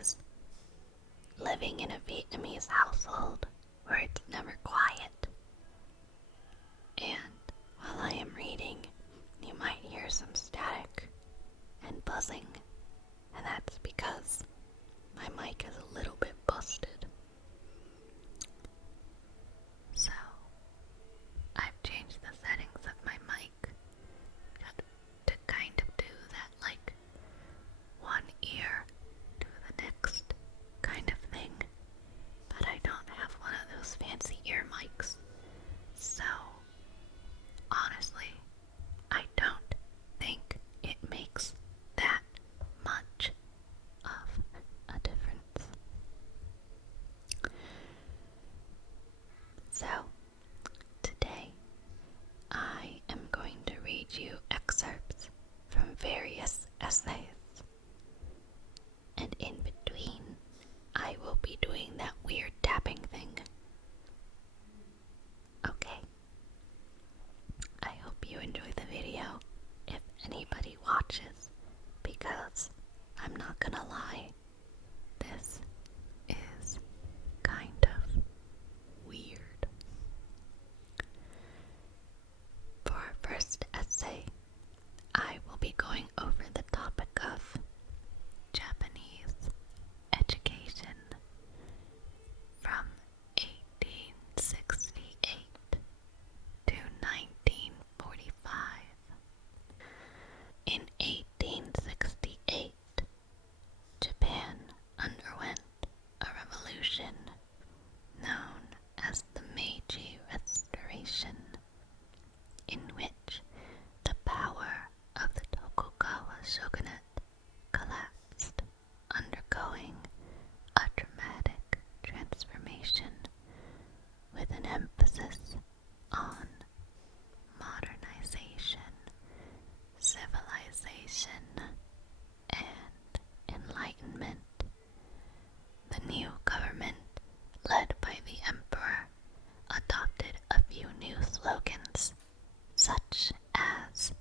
is living in a Vietnamese household where it's never quiet. And while I am reading, you might hear some static and buzzing, and that's because my mic is a little bit busted. So, I've changed the settings of my mic to kind of do that, like, one ear to the next kind of thing. But I don't have one of those fancy ear mics. So, honestly, I don't think it makes that much of a difference. So, today I am going to read you excerpts from various essays, and in between I will be doing that weird tapping thing. Okay. I hope you enjoy the video, if anybody watches, because I'm not gonna lie, this is kind of weird. For our first essay, I will be going over the topic of Japanese education from 1868 to 1945. In 1868, Japan underwent a revolution known as the Meiji Restoration, in which the power of the Tokugawa shogunate collapsed, undergoing a dramatic transformation with an emphasis on modernization, civilization, and enlightenment. The new government, led by the emperor, adopted a few new slogans, such as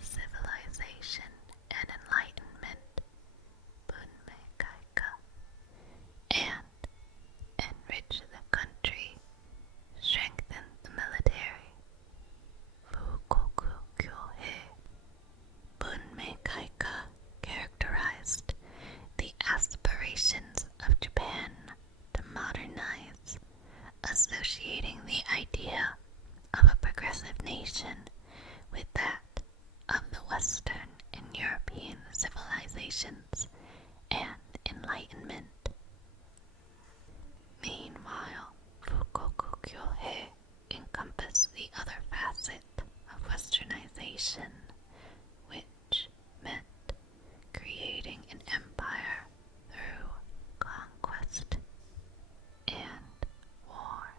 civilization and enlightenment, Bunmei Kaika, and enrich the country, strengthen the military, Fukoku Kyohei. Bunmei Kaika characterized the aspirations of Japan to modernize, associating the idea of a progressive nation with that of the Western and European civilizations and enlightenment. Meanwhile, Fukoku Kyohei encompassed the other facet of westernization, which meant creating an empire through conquest and war.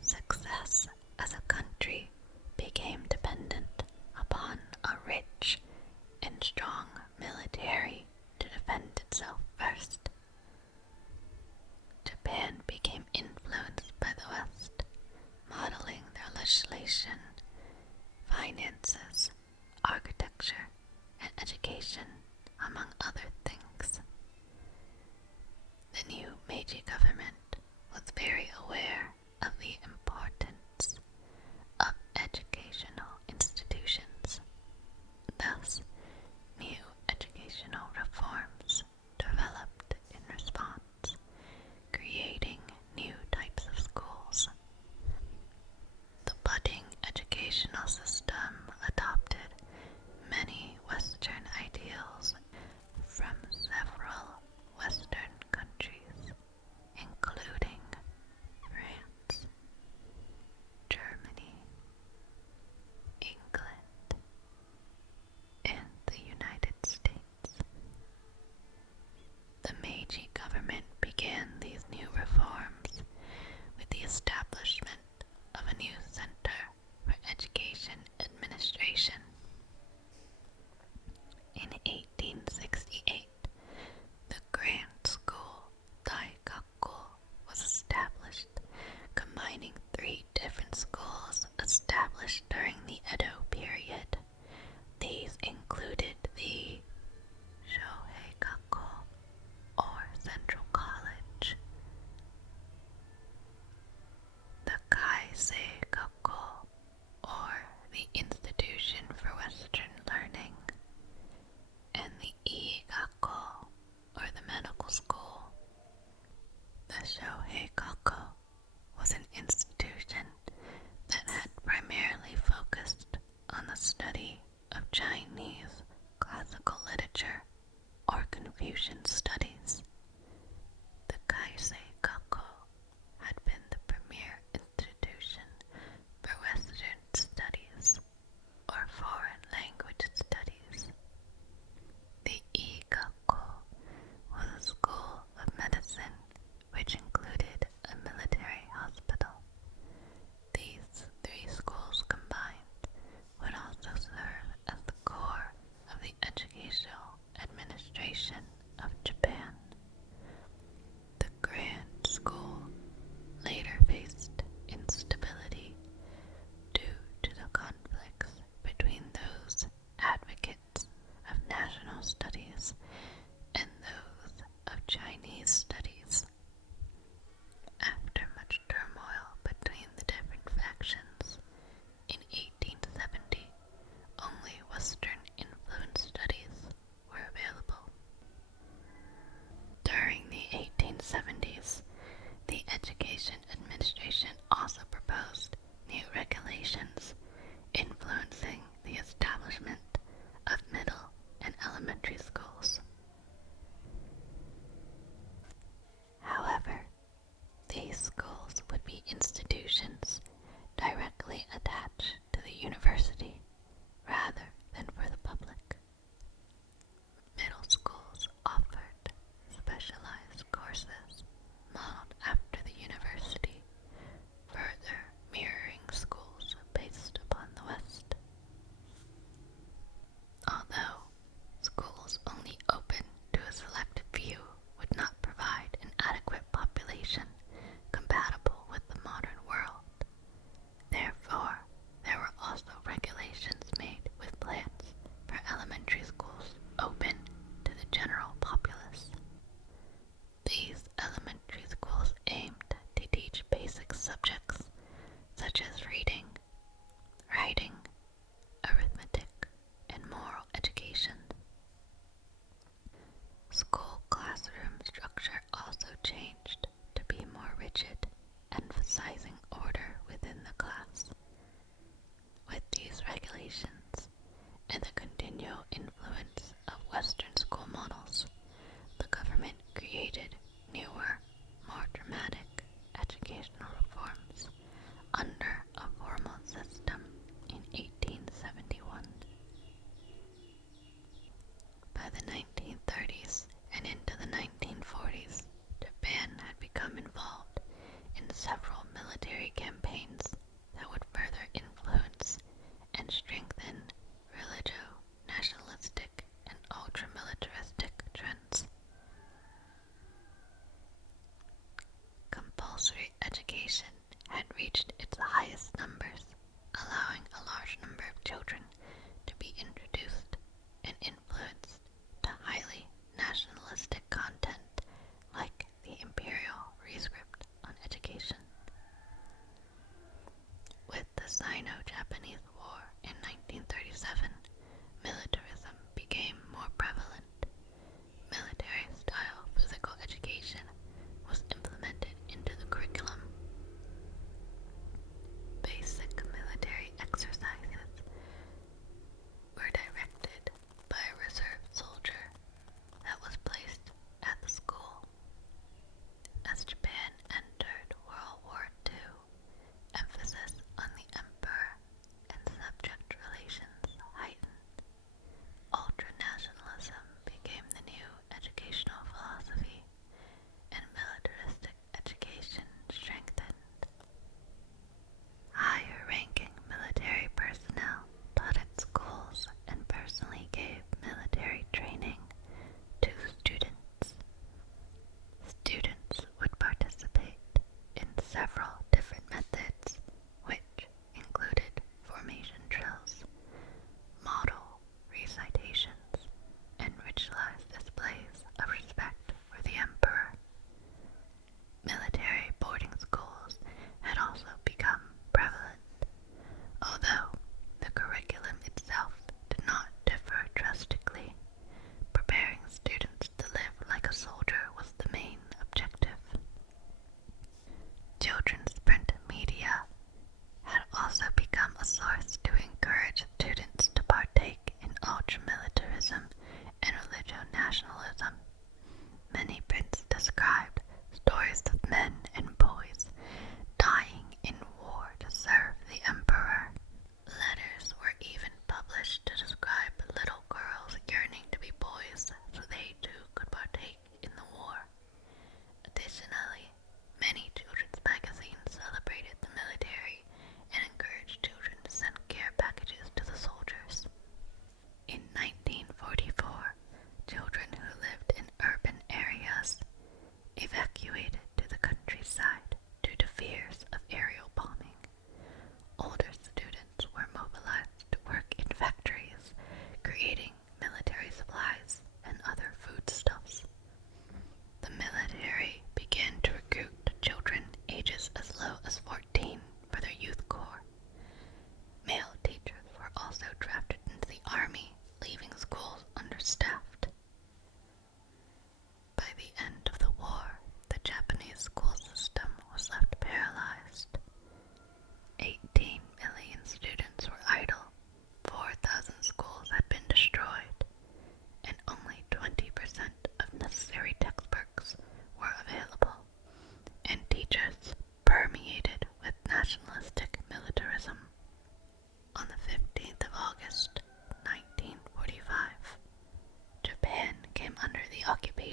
Success as a country became dependent upon a rich and strong military to defend itself first. Japan became influenced by the West, modeling their legislation, finances, architecture, and education, among other things. The new Meiji government was very aware of the importance of educational institutions. Thus, new educational reforms developed in response, creating new types of schools. The budding educational system adopted many Western ideals, Administration of Japan. The Grand School later faced instability due to the conflicts between those advocates of national studies and those of Chinese studies. After much turmoil between the different factions, in 1870, only Western-influenced studies were available. During the 1870s, the Education Administration also proposed new regulations influencing the establishment of middle and elementary schools. However, these schools would be institutions directly attached to the university rather than for the public. Middle schools offered specialized courses modeled after the university, further mirroring schools based upon the West. Although schools only open to a select few would not provide an adequate population compatible with the modern world. Therefore, there were also regulations made with plans for elementary schools open to the general populace. These elementary schools aimed to teach basic subjects such as reading, writing, arithmetic, and moral education. School classroom structure also changed to be more rigid, emphasizing order within the class. With these regulations and the continual influence of Western school models, the government created newer, more dramatic educational reforms under a formal system in 1871. By the 1930s and into the 1940s, Japan had become involved in several military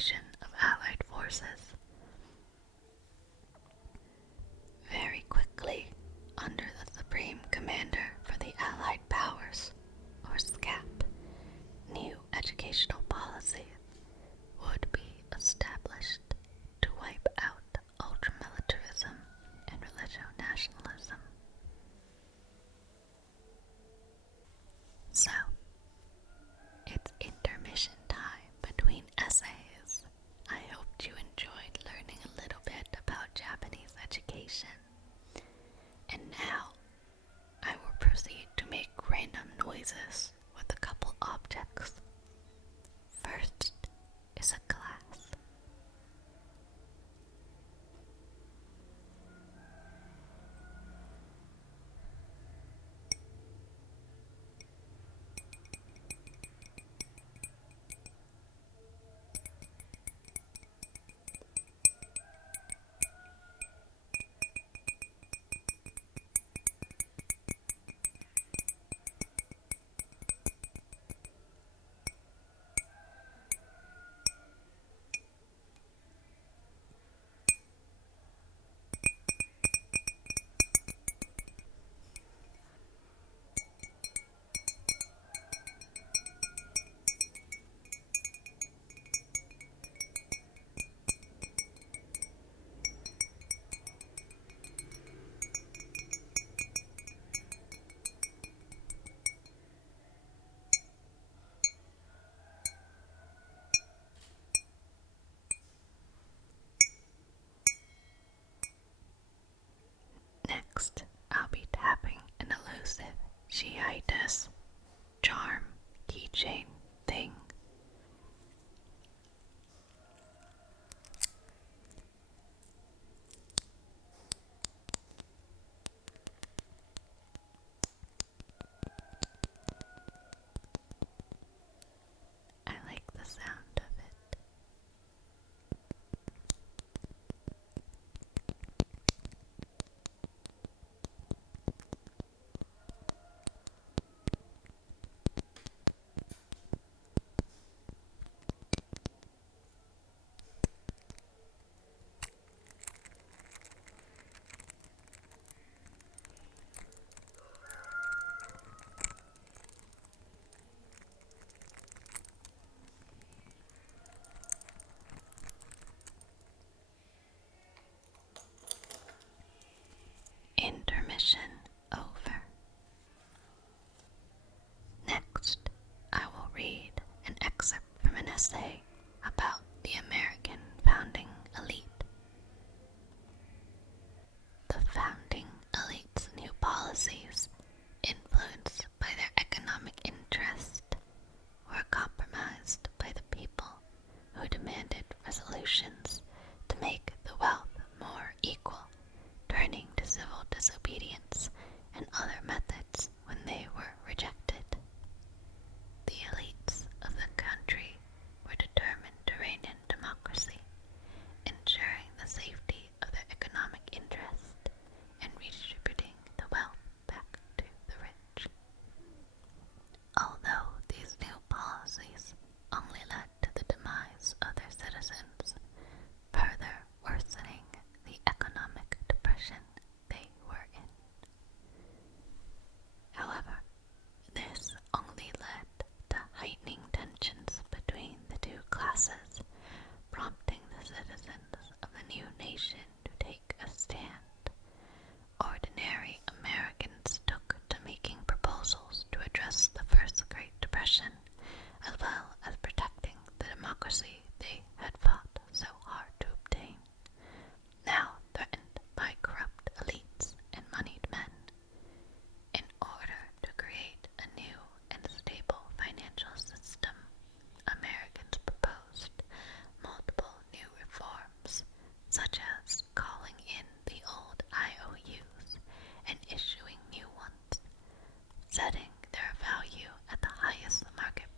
formation of Allied forces. Very quickly, under the Supreme Commander for the Allied Powers, or SCAP, new educational policies would be established to wipe out ultramilitarism and religio-nationalism. So, it's intermission time between essays. I hoped you enjoyed learning a little bit about Japanese education. And now, I will proceed to make random noises with a couple objects. First is a glass. Next, I'll be tapping an elusive Shi Does charm keychain thing. I like the sound of it. Intermission over. Next, I will read an excerpt from an essay about the American founding elite. The founding elite's new policies, influenced by their economic interest, were compromised by the people who demanded resolutions to make the wealth more equal, turning to civil disobedience and other methods when they were rejected. The elites of the country were determined to rein in democracy, ensuring the safety of their economic interest and redistributing the wealth back to the rich. Although these new policies only led to the demise of their citizens, further worsening the economic depression they were in. However, this only led to heightening tensions between the two classes, prompting the citizens of the new nation to take a stand. Ordinary Americans took to making proposals to address the first Great Depression, as well as protecting the democracy they had fought so hard to obtain, now threatened by corrupt elites and moneyed men. In order to create a new and stable financial system, Americans proposed multiple new reforms, such as calling in the old IOUs and issuing new ones, setting their value at the highest market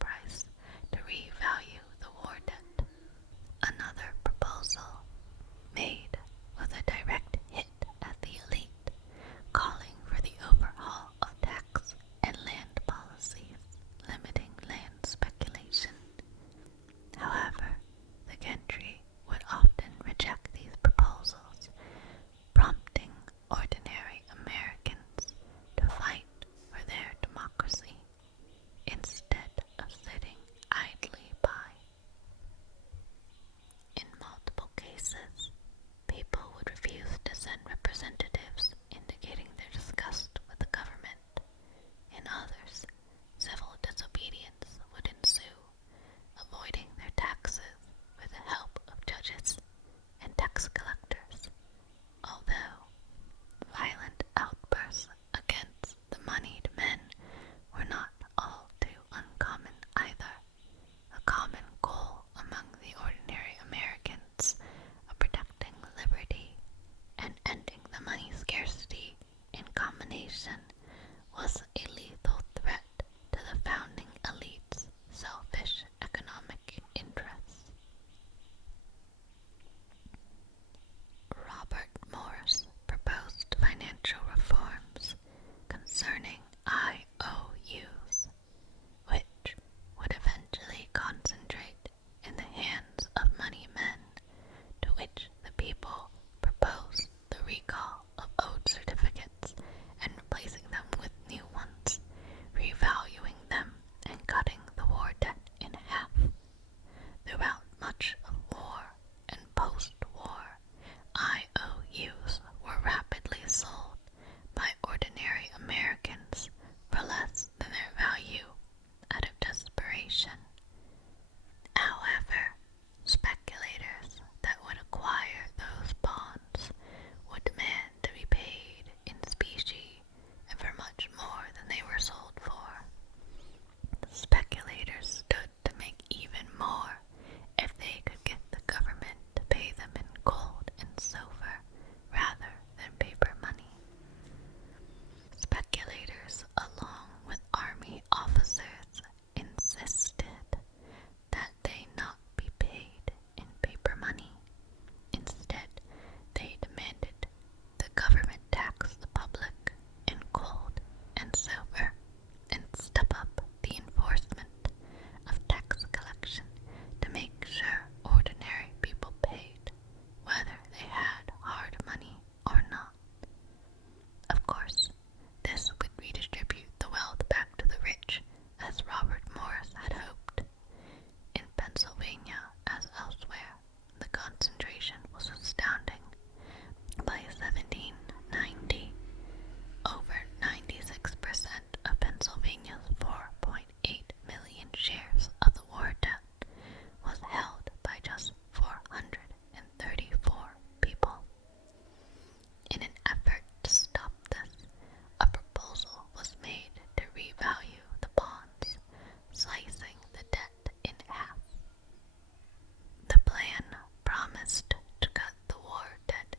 promised to cut the war debt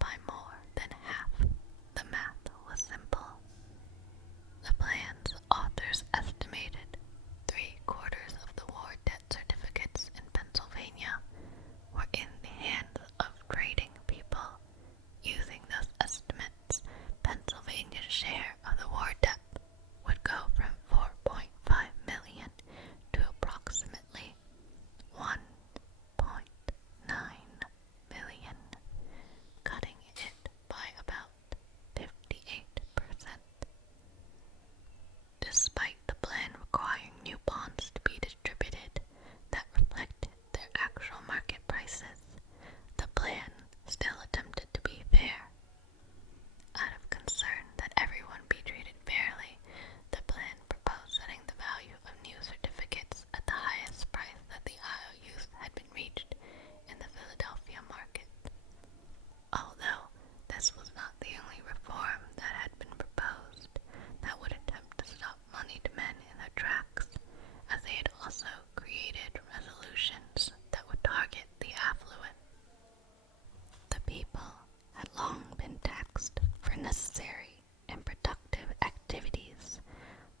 by more than half. The math was simple. The plan's authors estimated 3/4 of the war debt certificates in Pennsylvania were in the hands of trading people. Using those estimates, Pennsylvania's share of the war debt would go from 4.5 million to approximately 1.9 million, cutting it by about 58%. Despite the plan requiring new bonds to be distributed that reflected their actual market prices, the plan still attempted to be fair. Out of concern that everyone be treated fairly, the plan proposed setting the value of new certificates at the highest price that the IOUs had been reached in the Philadelphia market. Although this was not the only reform that had been proposed that would attempt to stop moneyed men in their tracks, as they had also created resolutions that would target the affluent. The people had long been taxed for necessary and productive activities,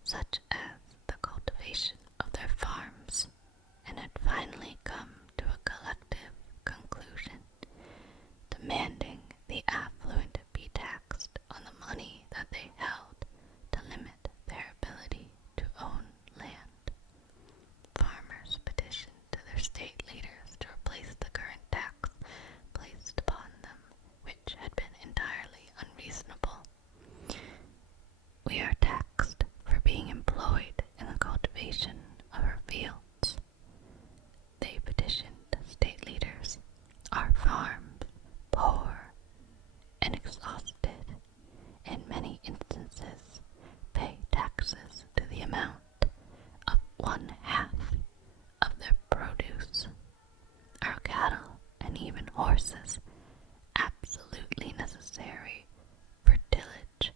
such as the cultivation of their farms, and had finally come to a collective conclusion, demanding the affluent be taxed on the money that they held to limit their ability to own land. Farmers petitioned to their state leaders to replace the current tax placed upon them, which had been entirely unreasonable. We are taxed for being employed in the cultivation of our fields. They petitioned state leaders. Our farms, poor and exhausted, in many instances, pay taxes to the amount of 1/2 of their produce. Our cattle and even horses, absolutely necessary for tillage,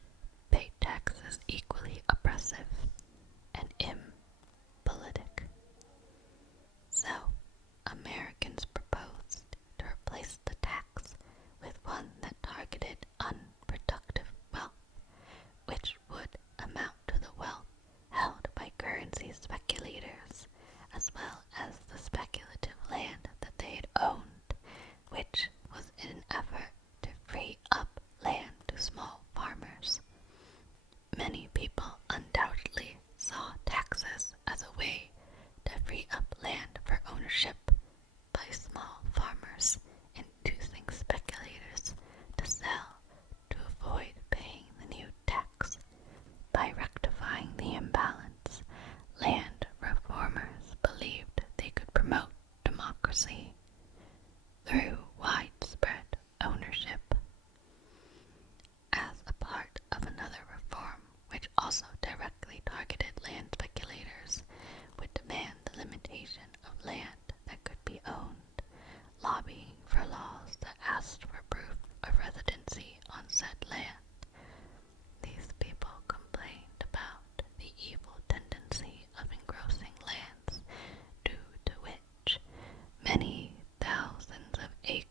pay taxes equally oppressive and impolitic. So, Americans proposed to replace the tax with one that targeted unproductive wealth, which would amount to the wealth held by currency speculators, as well as the speculative land that they had owned, which was in an effort to free up land to small farmers. Many people undoubtedly saw taxes as a way to free up land for ownership by small farmers, inducing speculators to sell to avoid paying the new tax. By rectifying the imbalance, land reformers believed they could promote democracy through widespread ownership. As a part of another reform, which also directly targeted land speculators, would demand the limitation of land that could be owned, lobbying for laws that asked for proof of residency on said land. These people complained about the evil tendency of engrossing lands, due to which many thousands of acres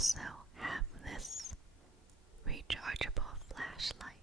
also have this rechargeable flashlight.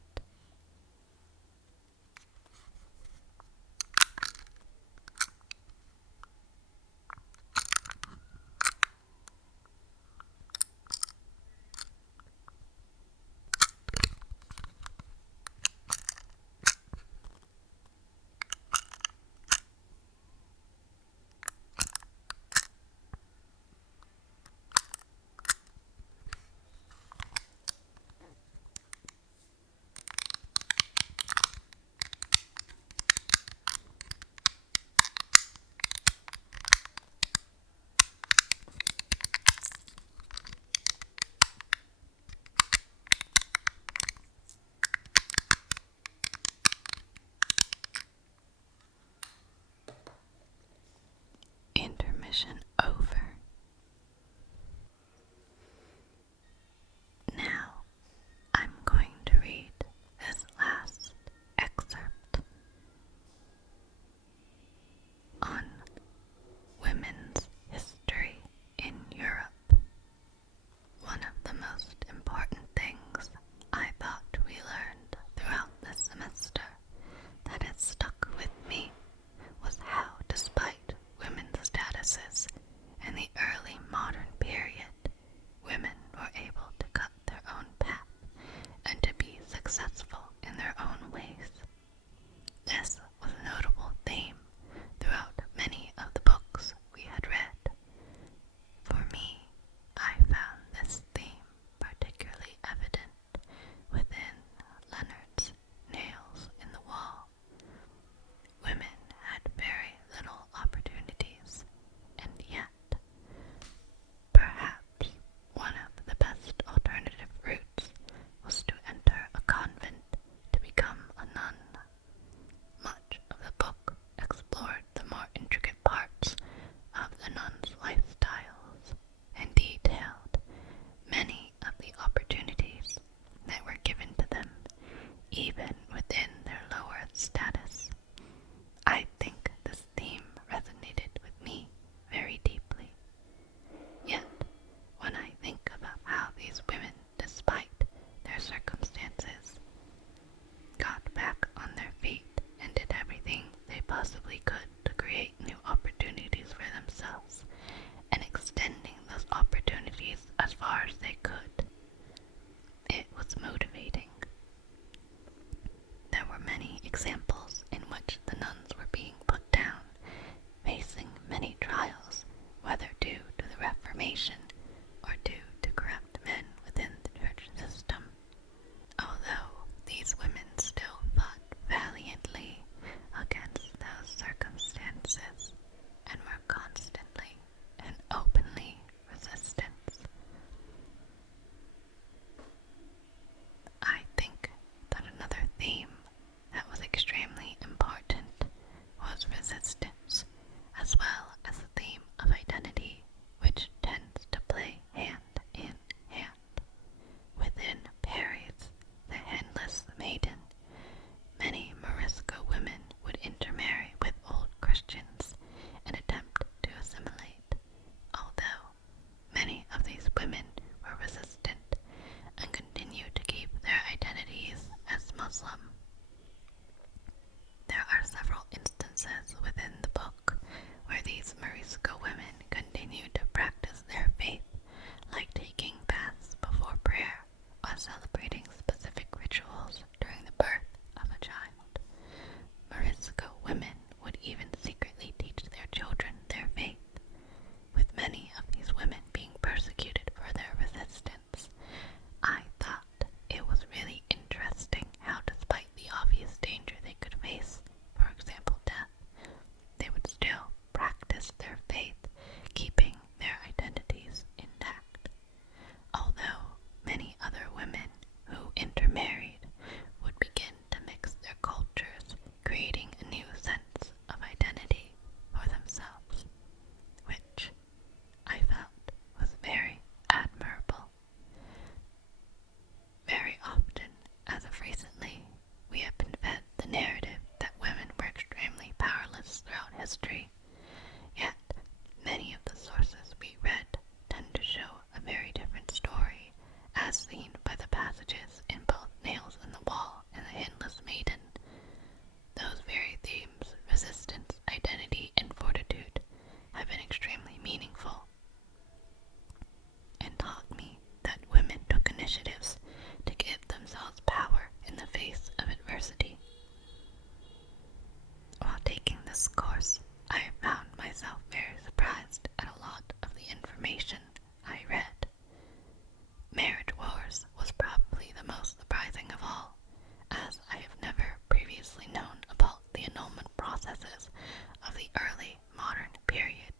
the early modern period.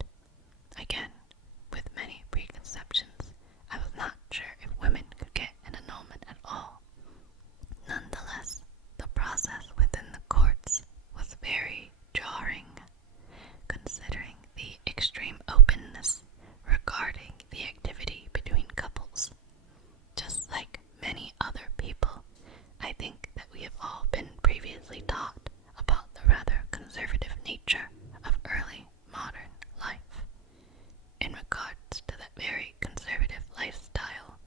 Again, with many preconceptions, I was not sure if women could get an annulment at all. Nonetheless, the process within the courts was very jarring, considering the extreme openness regarding the activity between couples. Just like many other people, I think that we have all been previously taught about the rather conservative nature of early modern life. In regards to that very conservative lifestyle,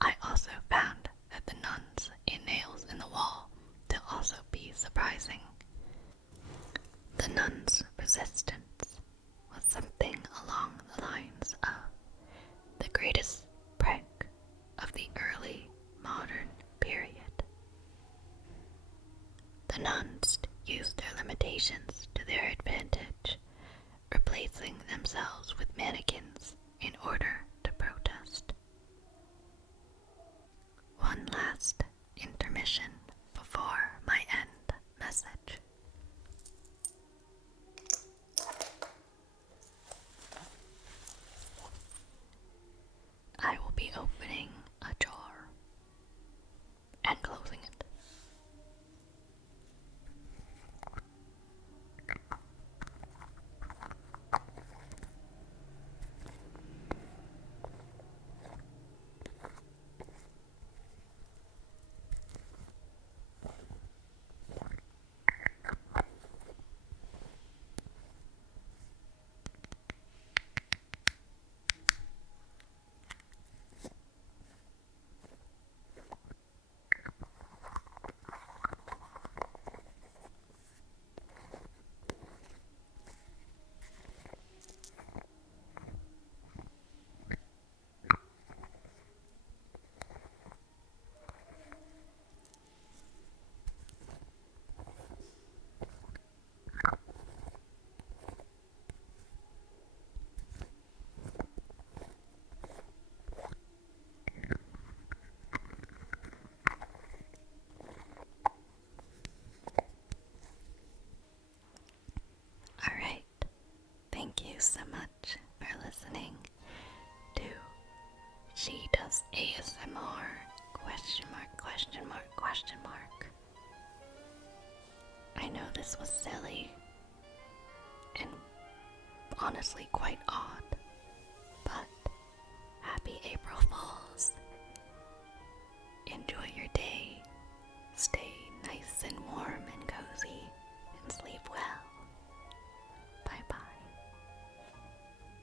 I also found that the nuns in Nails in the Wall to also be surprising. The nuns' resistance was something along the lines of the greatest prank of the early modern period. The nuns used their limitations to their advantage, replacing themselves with mannequins in order to protest. One last intermission before my end message. I will be opening a jar and closing it. Alright, thank you so much for listening to She Does ASMR question mark, question mark, question mark. I know this was silly and honestly quite odd, but happy April Fools. Enjoy your day, stay